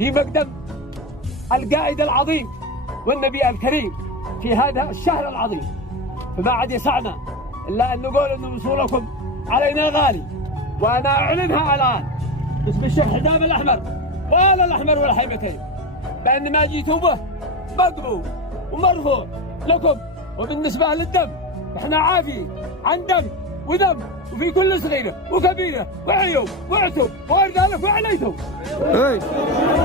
في مقدم القائد العظيم والنبي الكريم في هذا الشهر العظيم، فما عاد يسعنا إلا أن نقول أن وصولكم علينا غالي. وأنا أعلنها الآن باسم الشيخ حدام الأحمر وآل الأحمر والحيمتين بأن ما جيتوا به مقبول ومرفوع لكم. وبالنسبة للدم احنا عافي عن دم وذنب، وفي كل صغيرة وكبيرة وعيوب وعتب وأرذلك وعنيتم.